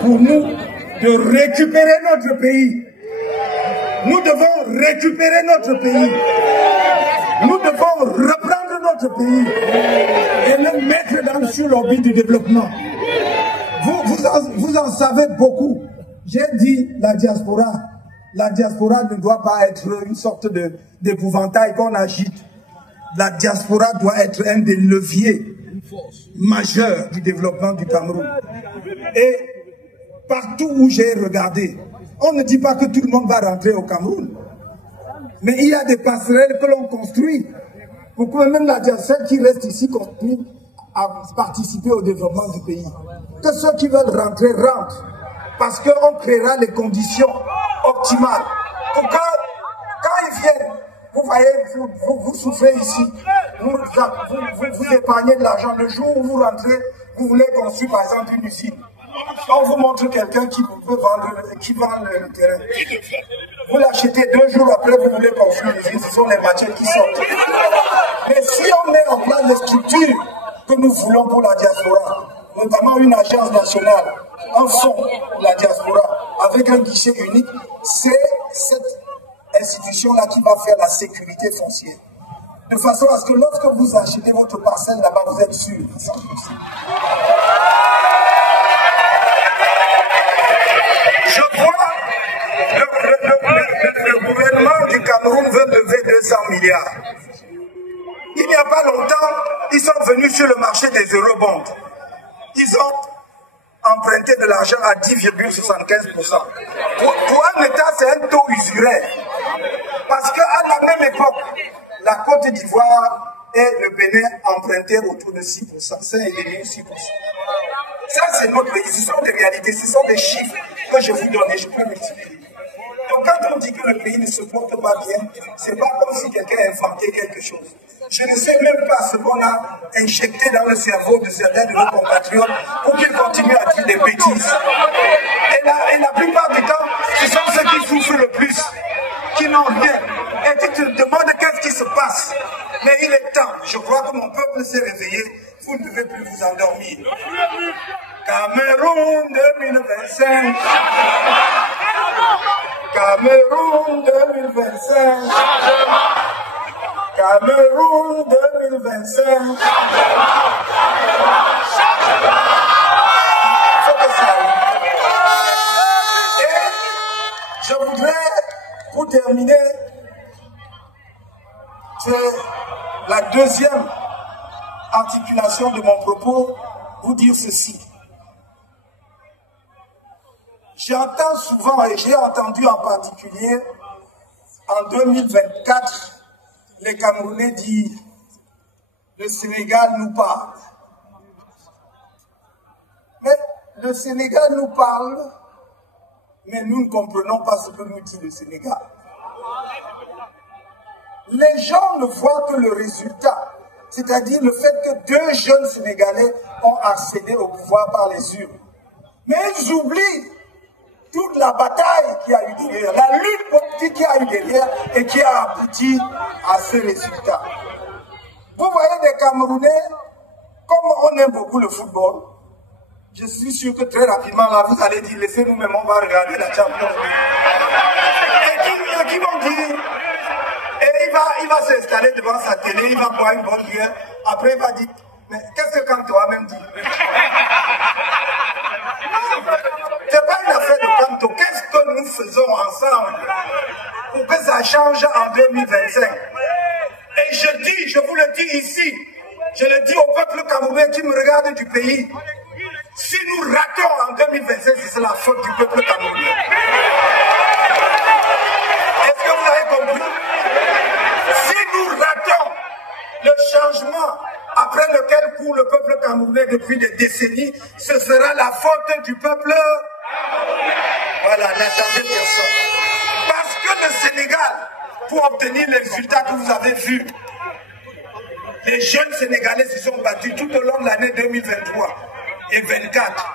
pour nous de récupérer notre pays. Nous devons récupérer notre pays. Nous devons reprendre notre pays et le mettre sur l'orbite du développement. Vous en savez beaucoup. J'ai dit la diaspora. La diaspora ne doit pas être une sorte d'épouvantail qu'on agite. La diaspora doit être un des leviers majeurs du développement du Cameroun. Et partout où j'ai regardé, on ne dit pas que tout le monde va rentrer au Cameroun. Mais il y a des passerelles que l'on construit pour que même la diaspora qui reste ici continue à participer au développement du pays. Que ceux qui veulent rentrer rentrent. Parce qu'on créera les conditions optimales. Pour que, quand ils viennent, vous voyez, vous souffrez ici, vous épargnez de l'argent. Le jour où vous rentrez, vous voulez construire par exemple une usine. On vous montre quelqu'un qui peut vendre, qui vend le terrain. Vous l'achetez 2 jours après, vous voulez construire une usine, ce sont les matières qui sortent. Mais si on met en place les structures que nous voulons pour la diaspora, notamment une agence nationale, un fonds pour la diaspora, avec un guichet unique, c'est cette institution-là qui va faire la sécurité foncière. De façon à ce que lorsque vous achetez votre parcelle là-bas, vous êtes sûr à 100%. Je crois que le gouvernement du Cameroun veut lever 200 milliards. Il n'y a pas longtemps, ils sont venus sur le marché des eurobonds. Ils ont emprunté de l'argent à 10,75%. Pour un État, c'est un taux usuraire. Parce qu'à la même époque, la Côte d'Ivoire et le Bénin empruntaient autour de 6%, 5,5%, 6%. Ça, c'est notre pays. Ce sont des réalités, ce sont des chiffres que je vous donne et je peux multiplier. Donc, quand on dit que le pays ne se porte pas bien, c'est pas comme si quelqu'un a inventé quelque chose. Je ne sais même pas ce qu'on a injecté dans le cerveau de certains de nos compatriotes pour qu'ils continuent à dire des bêtises. Et la plupart du temps, ce sont ceux qui souffrent le plus, qui n'ont rien. Et tu te demandes qu'est-ce qui se passe. Mais il est temps. Je crois que mon peuple s'est réveillé. Vous ne devez plus vous endormir. Cameroun 2025. Cameroun 2025. Cameroun 2025. Il faut que ça arrive. Et je voudrais, pour terminer, c'est la deuxième articulation de mon propos, vous dire ceci. J'entends souvent, et j'ai entendu en particulier, en 2024, les Camerounais disent « le Sénégal nous parle ». Mais le Sénégal nous parle, mais nous ne comprenons pas ce que nous dit le Sénégal. Les gens ne voient que le résultat, c'est-à-dire le fait que 2 jeunes Sénégalais ont accédé au pouvoir par les urnes. Mais ils oublient toute la bataille qu'il y a eu derrière, la lutte politique qu'il y a eu derrière et qui a abouti à ces résultats. Vous voyez des Camerounais, comme on aime beaucoup le football, je suis sûr que très rapidement, là, vous allez dire, laissez-nous même, on va regarder la Champions League. Et qui vont dire, et il va s'installer devant sa télé, il va boire une bonne bière, après il va dire, mais qu'est-ce que quand toi même dit? C'est pas une affaire de canto. Qu'est-ce que nous faisons ensemble pour que ça change en 2025? Et je vous le dis ici, je le dis au peuple camerounais qui me regarde du pays. Si nous ratons en 2025, c'est la faute du peuple camerounais. Est-ce que vous avez compris? Si nous ratons le changement après lequel court le peuple camerounais depuis des décennies, ce sera la faute du peuple. Voilà, n'attendez personne. Parce que le Sénégal, pour obtenir les résultats que vous avez vus, les jeunes Sénégalais se sont battus tout au long de l'année 2023 et 2024.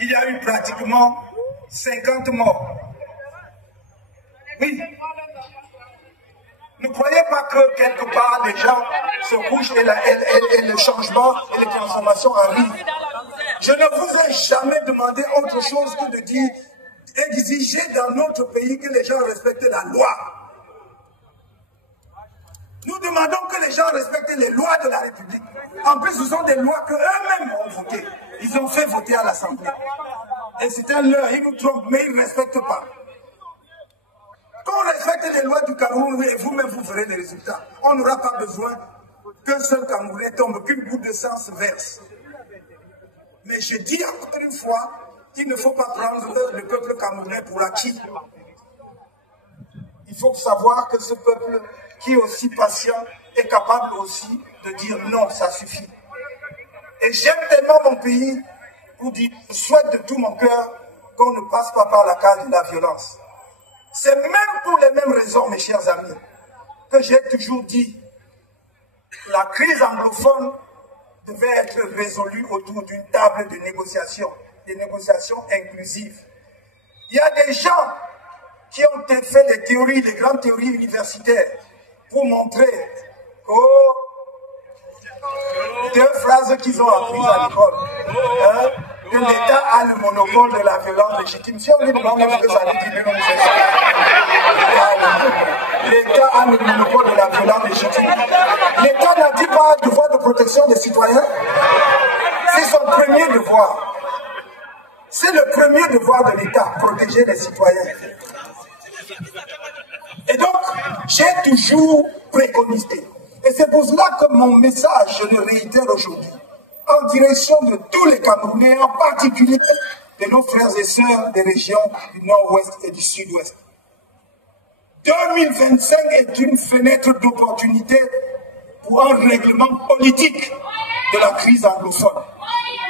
Il y a eu pratiquement 50 morts. Oui. Ne croyez pas que quelque part les gens se couchent et le changement et les transformations arrivent. Je ne vous ai jamais demandé autre chose que de dire, exiger dans notre pays que les gens respectent la loi. Nous demandons que les gens respectent les lois de la République. En plus, ce sont des lois qu'eux-mêmes ont votées. Ils ont fait voter à l'Assemblée. Et c'est un leurre, ils nous trompent, mais ils ne respectent pas. Quand on respecte les lois du Cameroun, et vous-même vous verrez les résultats. On n'aura pas besoin qu'un seul Camerounais tombe, qu'une goutte de sang se verse. Mais je dis encore une fois, il ne faut pas prendre le peuple camerounais pour acquis. Il faut savoir que ce peuple qui est aussi patient est capable aussi de dire non, ça suffit. Et j'aime tellement mon pays pour dire, je souhaite de tout mon cœur qu'on ne passe pas par la case de la violence. C'est même pour les mêmes raisons, mes chers amis, que j'ai toujours dit que la crise anglophone devait être résolue autour d'une table de négociation, des négociations inclusives. Il y a des gens qui ont fait des théories, des grandes théories universitaires, pour montrer que deux phrases qu'ils ont apprises à l'école, hein, que l'État a le monopole de la violence légitime. Si on lui demande ce que ça veut dire, l'État a le monopole de la violence légitime. L'État n'a-t-il pas un devoir de protection des citoyens? C'est son premier devoir. C'est le premier devoir de l'État, protéger les citoyens. Et donc, j'ai toujours préconisé. Et c'est pour cela que mon message, je le réitère aujourd'hui, en direction de tous les Camerounais, en particulier de nos frères et sœurs des régions du Nord-Ouest et du Sud-Ouest. 2025 est une fenêtre d'opportunité pour un règlement politique de la crise anglophone.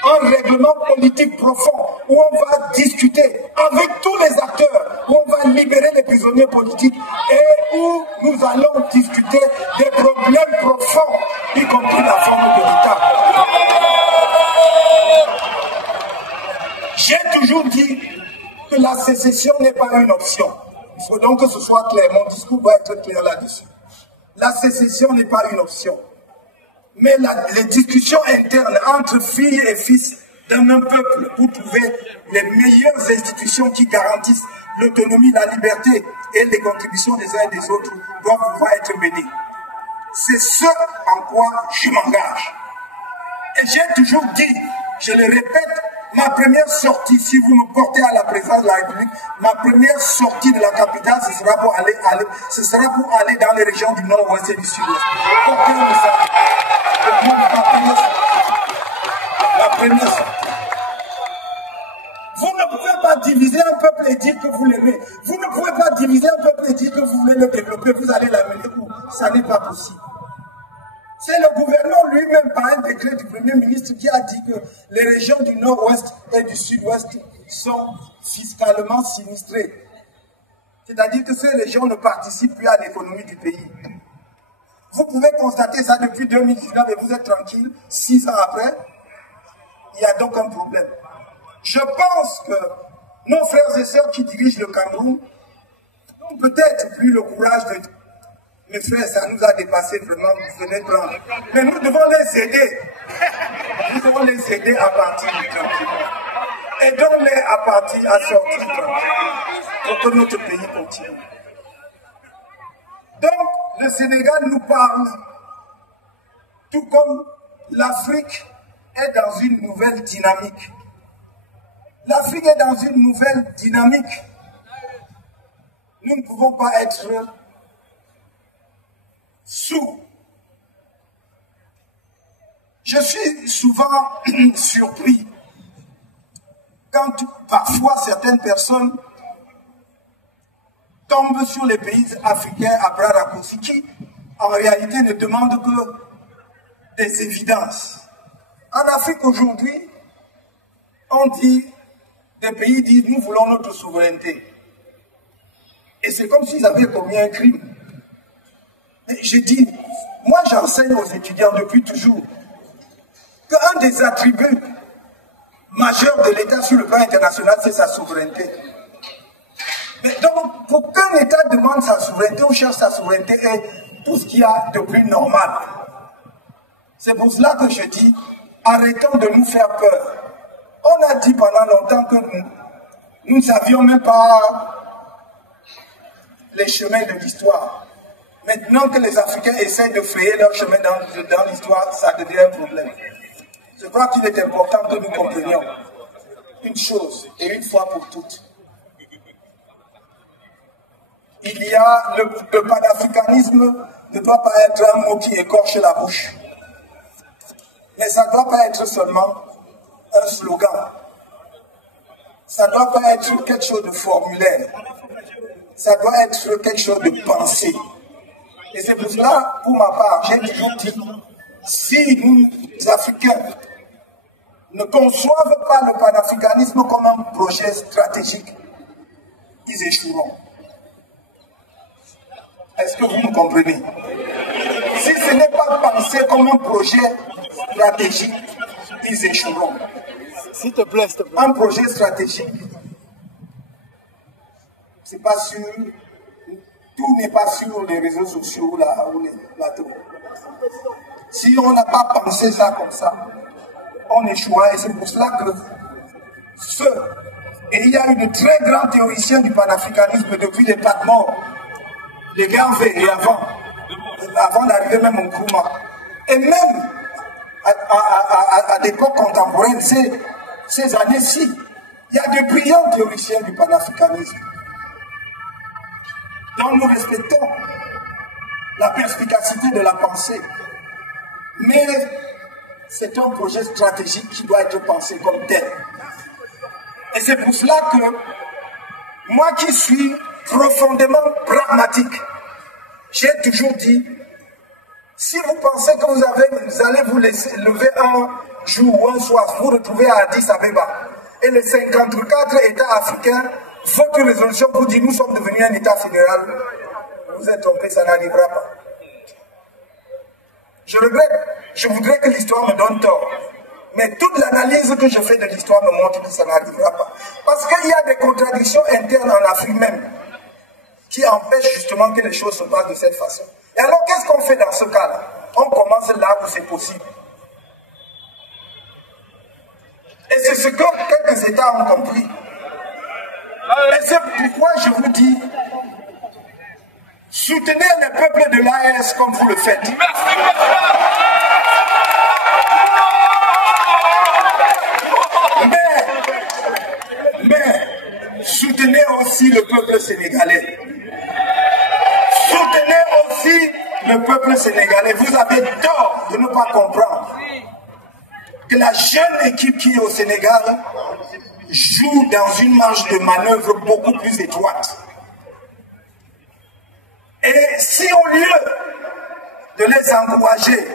Un règlement politique profond où on va discuter avec tous les acteurs, où on va libérer les prisonniers politiques et où nous allons discuter des problèmes profonds, y compris la forme de l'État. J'ai toujours dit que la sécession n'est pas une option. Il faut donc que ce soit clair. Mon discours doit être clair là-dessus. La sécession n'est pas une option. Mais les discussions internes entre filles et fils d'un même peuple pour trouver les meilleures institutions qui garantissent l'autonomie, la liberté et les contributions des uns et des autres doivent pouvoir être menées. C'est ce en quoi je m'engage. Et j'ai toujours dit, je le répète, ma première sortie, si vous me portez à la présidence de la République, ma première sortie de la capitale, ce sera pour aller dans les régions du Nord-Ouest et du Sud-Ouest. La première sortie. Vous ne pouvez pas diviser un peuple et dire que vous l'aimez. Vous ne pouvez pas diviser un peuple et dire que vous voulez le développer, vous allez l'amener où? Ça n'est pas possible. C'est le gouvernement lui-même, par un décret du Premier ministre, qui a dit que les régions du Nord-Ouest et du Sud-Ouest sont fiscalement sinistrées. C'est-à-dire que ces régions ne participent plus à l'économie du pays. Vous pouvez constater ça depuis 2019 et vous êtes tranquille. 6 ans après, il y a donc un problème. Je pense que nos frères et sœurs qui dirigent le Cameroun n'ont peut-être plus le courage de... Mes frères, ça nous a dépassé vraiment, vous venez prendre. Mais nous devons les aider. Nous devons les aider à partir du tranquille. Aidons-les à partir, à sortir tranquille. Pour que notre pays continue. Donc, le Sénégal nous parle, tout comme l'Afrique est dans une nouvelle dynamique. L'Afrique est dans une nouvelle dynamique. Nous ne pouvons pas être sous. Je suis souvent surpris quand parfois certaines personnes tombent sur les pays africains à bras raccourcis qui, en réalité, ne demandent que des évidences. En Afrique aujourd'hui, on dit, des pays disent, nous voulons notre souveraineté. Et c'est comme s'ils avaient commis un crime. Et je dis, moi j'enseigne aux étudiants depuis toujours qu'un des attributs majeurs de l'État sur le plan international, c'est sa souveraineté. Mais donc, pour qu'un État demande sa souveraineté ou cherche sa souveraineté et tout ce qu'il y a de plus normal. C'est pour cela que je dis, arrêtons de nous faire peur. On a dit pendant longtemps que nous ne savions même pas les chemins de l'histoire. Maintenant que les Africains essaient de frayer leur chemin dans l'histoire, ça devient un problème. Je crois qu'il est important que nous comprenions une chose, et une fois pour toutes. Il y a le panafricanisme ne doit pas être un mot qui écorche la bouche. Mais ça ne doit pas être seulement un slogan. Ça ne doit pas être quelque chose de formulaire. Ça doit être quelque chose de pensé. Et c'est pour cela, pour ma part, j'ai toujours dit, si nous, Africains, ne conçoivent pas le panafricanisme comme un projet stratégique, ils échoueront. Est-ce que vous me comprenez? Si ce n'est pas pensé comme un projet stratégique, ils échoueront. S'il te plaît, s'il te plaît. Un projet stratégique, c'est pas sûr, tout n'est pas sur les réseaux sociaux ou les plateaux. Si on n'a pas pensé ça comme ça, on échouera, et c'est pour cela que et il y a eu de très grands théoriciens du panafricanisme depuis les Patmos, les Garvey et avant d'arriver même au Nkrumah. Et même à l'époque contemporaine, ces années-ci, il y a de brillants théoriciens du panafricanisme. Donc nous respectons la perspicacité de la pensée. Mais c'est un projet stratégique qui doit être pensé comme tel. Et c'est pour cela que moi qui suis profondément pragmatique, j'ai toujours dit, si vous pensez que vous allez vous laisser lever un jour ou un soir, vous retrouver à Addis Abeba, et les 54 États africains, votre résolution vous dit nous sommes devenus un État fédéral, vous êtes trompé, ça n'arrivera pas. Je regrette, je voudrais que l'histoire me donne tort. Mais toute l'analyse que je fais de l'histoire me montre que ça n'arrivera pas. Parce qu'il y a des contradictions internes en Afrique même qui empêchent justement que les choses se passent de cette façon. Et alors qu'est-ce qu'on fait dans ce cas-là? On commence là où c'est possible. Et c'est ce que quelques États ont compris. Et c'est pourquoi je vous dis, soutenez les peuples de l'AES comme vous le faites. Mais soutenez aussi le peuple sénégalais. Soutenez aussi le peuple sénégalais. Vous avez tort de ne pas comprendre que la jeune équipe qui est au Sénégal joue dans une marge de manœuvre beaucoup plus étroite. Et si au lieu de les encourager,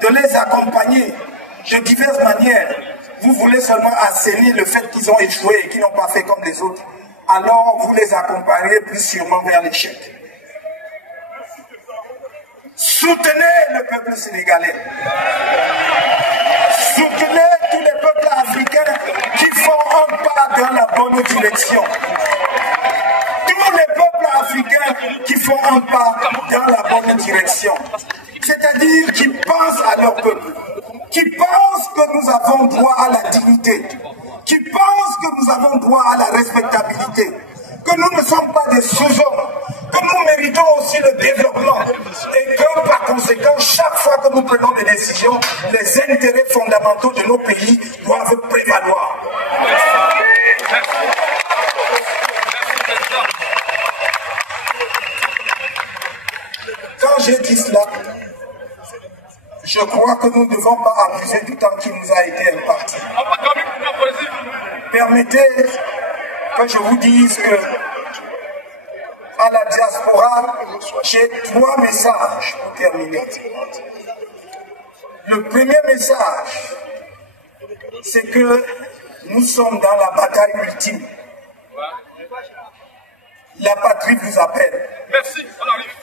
de les accompagner de diverses manières, vous voulez seulement assainir le fait qu'ils ont échoué et qu'ils n'ont pas fait comme les autres, alors vous les accompagnerez plus sûrement vers l'échec. Soutenez le peuple sénégalais. Soutenez tous les peuples africains qui font un pas dans la bonne direction. Tous les peuples africains qui font un pas dans la bonne direction. C'est-à-dire qui pensent à leur peuple, qui pensent que nous avons droit à la dignité, qui pensent que nous avons droit à la respectabilité, que nous ne sommes pas des sous-hommes, que nous méritons aussi le développement et que par conséquent, chaque fois que nous prenons des décisions, les intérêts fondamentaux de nos pays doivent prévaloir. Quand j'ai dit cela, je crois que nous ne devons pas abuser du temps qui nous a été imparti. Permettez que je vous dise que à la diaspora, j'ai 3 messages pour terminer. Le premier message, c'est que nous sommes dans la bataille ultime. La patrie vous appelle. Merci, on arrive.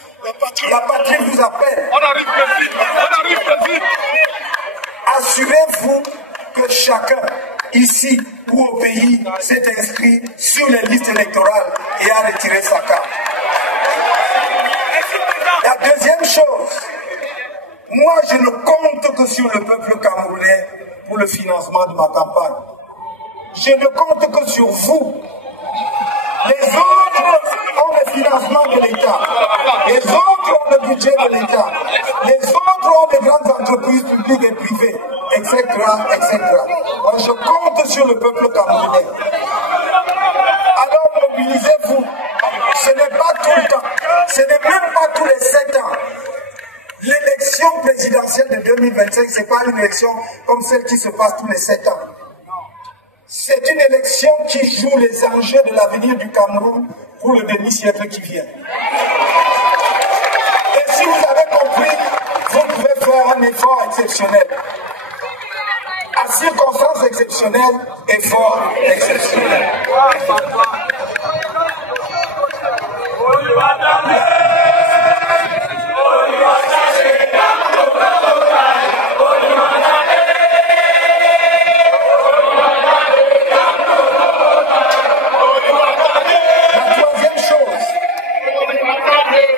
La patrie vous appelle. On arrive, merci. On arrive, merci. Assurez-vous que chacun, ici ou au pays, s'est inscrit sur les listes électorales et a retiré sa carte. La deuxième chose, moi je ne compte que sur le peuple camerounais pour le financement de ma campagne. Je ne compte que sur vous. Les autres ont le financement de l'État. Les autres ont le budget de l'État. Les autres ont les grandes entreprises publiques et privées, etc., etc. Moi, je compte sur le peuple camerounais. Alors, mobilisez-vous. Ce n'est pas tout le temps. Ce n'est même pas tous les 7 ans. L'élection présidentielle de 2025, ce n'est pas une élection comme celle qui se passe tous les 7 ans. C'est une élection qui joue les enjeux de l'avenir du Cameroun pour le demi-siècle qui vient. Et si vous avez compris, vous pouvez faire un effort exceptionnel. À circonstances exceptionnelles, effort exceptionnel.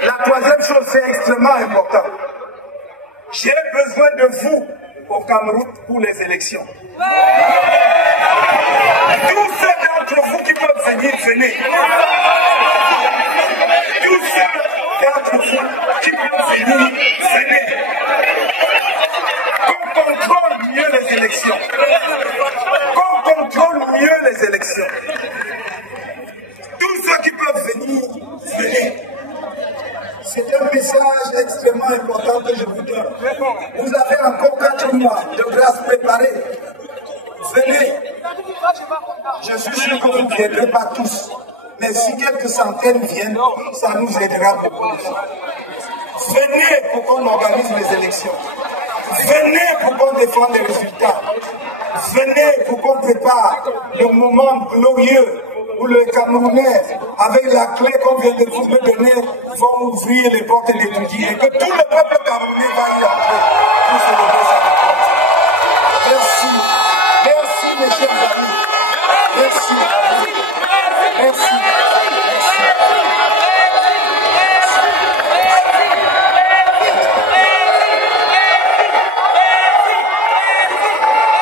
La troisième chose, c'est extrêmement important. J'ai besoin de vous au Cameroun pour les élections. Tous ceux d'entre vous qui peuvent venir, venez. Tous ceux d'entre vous qui peuvent venir, venez. Qu'on contrôle mieux les élections. Qu'on contrôle mieux les élections. Tous ceux qui peuvent venir, venez. C'est un message extrêmement important que je vous donne. Vous avez encore 4 mois de grâce préparée. Venez. Je suis sûr que vous ne viendrez pas tous. Mais si quelques centaines viennent, ça nous aidera beaucoup. Venez pour qu'on organise les élections. Venez pour qu'on défende les résultats. Venez pour qu'on prépare le moment glorieux où les Camerounais, avec la clé qu'on vient de vous donner, vont ouvrir les portes et d'étudier. Et que tout le peuple camerounais va y entrer pour célébrer cette fête. Merci. Merci, mes chers amis. Merci. Merci.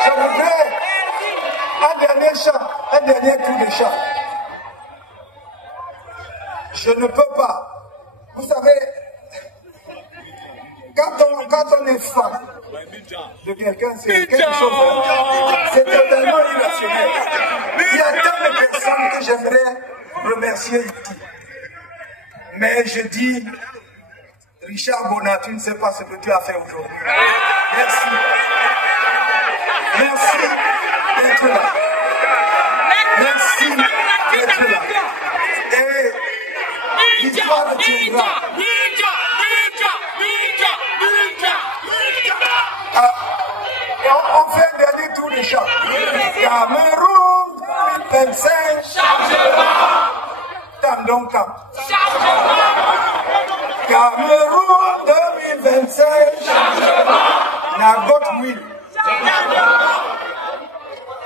Je voudrais un dernier coup de chant. Je ne peux pas. Vous savez, quand on est fan de quelqu'un, c'est quelque chose. C'est totalement irrationnel. Il y a tant de personnes que j'aimerais remercier ici. Mais je dis, Richard Bona, tu ne sais pas ce que tu as fait aujourd'hui. Merci. Merci d'être là. Merci d'être là. Et l'histoire retiendra. On fait un dernier tour de chant. Cameroun 2025. Chargement. Tandonka. Cameroun 2025. Chargement. Nagot Will.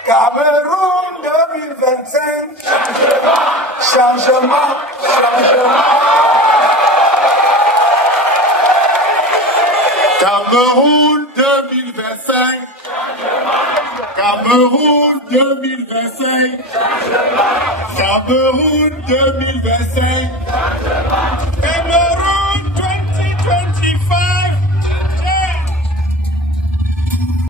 Cameroun 2025. Changement. Cameroun 2025. Cameroun 2025. Cameroun 2025.